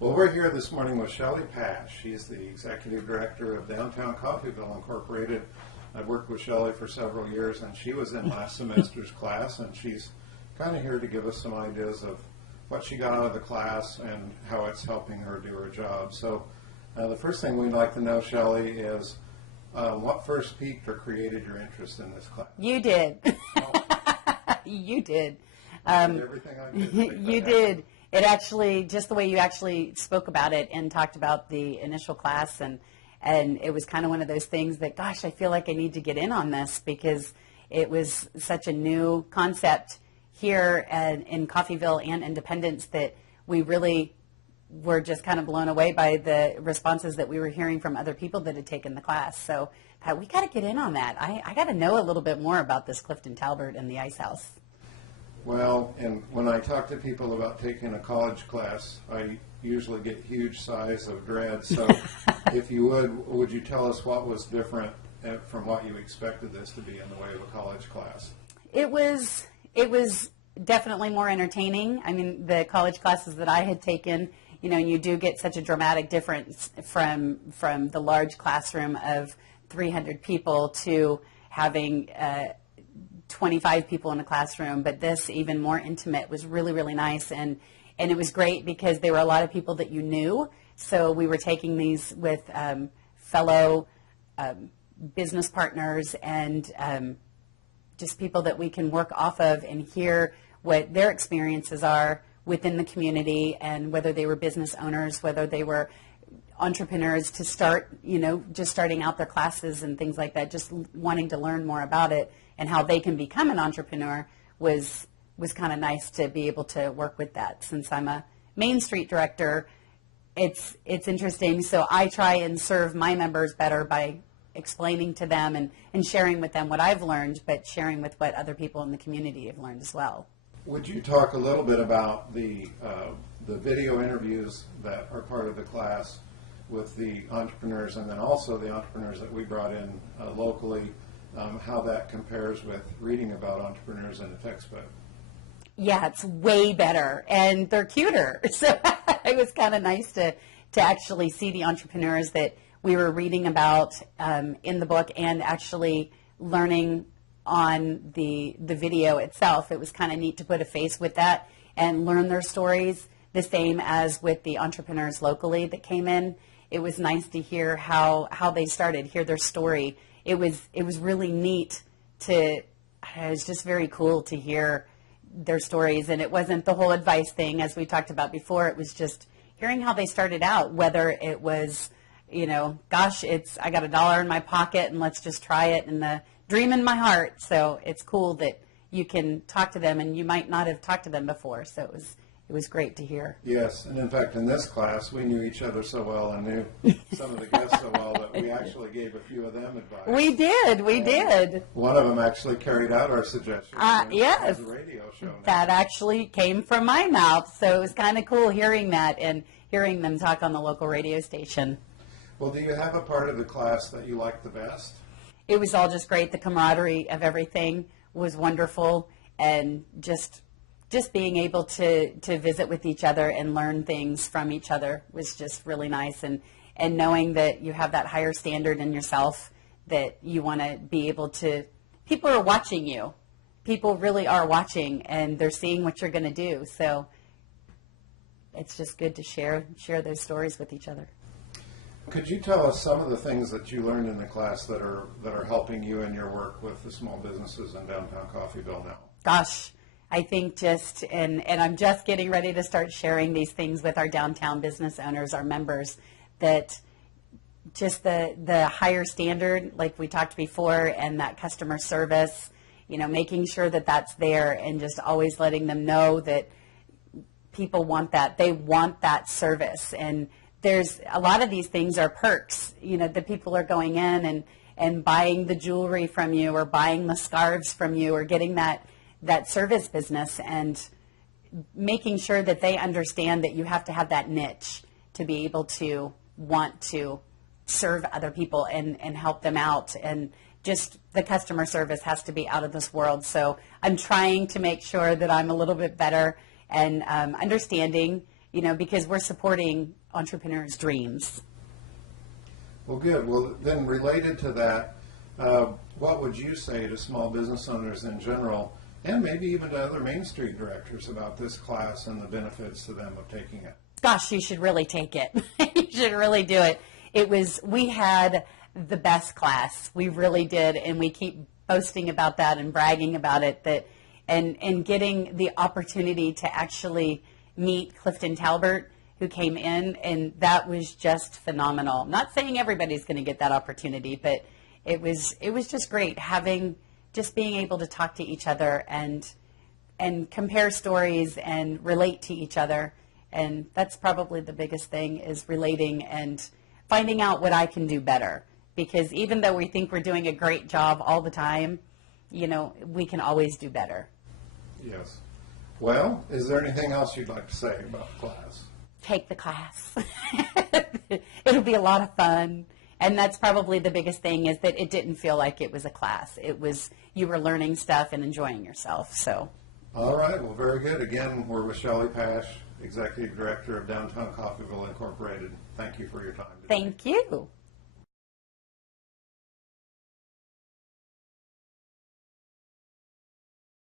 Well, we're here this morning with Shelley Paasch. She's the Executive Director of Downtown Coffeyville Incorporated. I've worked with Shelley for several years, and she was in last semester's class, and she's kind of here to give us some ideas of what she got out of the class and how it's helping her do her job. So the first thing we'd like to know, Shelley, is what first piqued or created your interest in this class? You did. Oh. You did. I did everything I did. You did. It actually, just the way you actually spoke about it and talked about the initial class, and it was kind of one of those things that, gosh, I feel like I need to get in on this because it was such a new concept here in Coffeyville and Independence that we really were just kind of blown away by the responses that we were hearing from other people that had taken the class. So we got to get in on that. I got to know a little bit more about this Clifton Talbert and the Ice House. Well, and when I talk to people about taking a college class, I usually get huge sighs of dread. So if you would you tell us what was different from what you expected this to be in the way of a college class? It was definitely more entertaining. I mean, the college classes that I had taken, you do get such a dramatic difference from the large classroom of 300 people to having 25 people in a classroom, but this, even more intimate, was really, really nice, and it was great because there were a lot of people that you knew, so we were taking these with fellow business partners and just people that we can work off of and hear what their experiences are within the community, and whether they were business owners, whether they were entrepreneurs to start, just starting out their classes and things like that, just wanting to learn more about it and how they can become an entrepreneur was kind of nice to be able to work with that. Since I'm a Main Street director, it's interesting. So I try and serve my members better by explaining to them and sharing with them what I've learned, but sharing with what other people in the community have learned as well. Would you talk a little bit about the video interviews that are part of the class with the entrepreneurs, and then also the entrepreneurs that we brought in locally, how that compares with reading about entrepreneurs in a textbook? Yeah, it's way better, and they're cuter. So it was kind of nice to actually see the entrepreneurs that we were reading about in the book and actually learning on the video itself. It was kind of neat to put a face with that and learn their stories, the same as with the entrepreneurs locally that came in. It was nice to hear how they started, hear their story. It was really neat it was just very cool to hear their stories, and it wasn't the whole advice thing as we talked about before. It was just hearing how they started out, whether it was, gosh, I got $1 in my pocket and let's just try it, and the dream in my heart. So it's cool that you can talk to them, and you might not have talked to them before. So it was great to hear. Yes, and in fact, in this class, we knew each other so well and knew some of the guests so well that we actually gave a few of them advice. We did. One of them actually carried out our suggestion. Yes. It was a radio show. That actually came from my mouth, so it was kind of cool hearing that and hearing them talk on the local radio station. Well, do you have a part of the class that you liked the best? It was all just great. The camaraderie of everything was wonderful, and just being able to visit with each other and learn things from each other was just really nice, and knowing that you have that higher standard in yourself, that you want to be able to, people are watching you. People really are watching, and they're seeing what you're going to do. So it's just good to share those stories with each other. Could you tell us some of the things that you learned in the class that are helping you in your work with the small businesses in downtown Coffeyville now? Gosh, I think and I'm just getting ready to start sharing these things with our downtown business owners, our members, that just the higher standard, like we talked before, and that customer service, making sure that that's there, and just always letting them know that people want that. They want that service. And there's a lot of these things are perks, the people are going in and buying the jewelry from you, or buying the scarves from you, or getting that service business, and making sure that they understand that you have to have that niche to be able to want to serve other people and help them out. And just the customer service has to be out of this world. So I'm trying to make sure that I'm a little bit better and understanding because we're supporting entrepreneurs' dreams. Well, good. Well, then related to that, what would you say to small business owners in general, and maybe even to other Main Street directors about this class and the benefits to them of taking it? Gosh, you should really take it. You should really do it. We had the best class. We really did, and we keep boasting about that and bragging about it, and getting the opportunity to actually meet Clifton Talbert, who came in, and that was just phenomenal. Not saying everybody's going to get that opportunity, but it was just great being able to talk to each other and compare stories and relate to each other. And that's probably the biggest thing, is relating and finding out what I can do better. Because even though we think we're doing a great job all the time, we can always do better. Yes. Well, is there anything else you'd like to say about the class? Take the class. It'll be a lot of fun. And that's probably the biggest thing, is that it didn't feel like it was a class. You were learning stuff and enjoying yourself. So. All right. Well, very good. Again, we're with Shelley Paasch, Executive Director of Downtown Coffeyville Incorporated. Thank you for your time today. Thank you.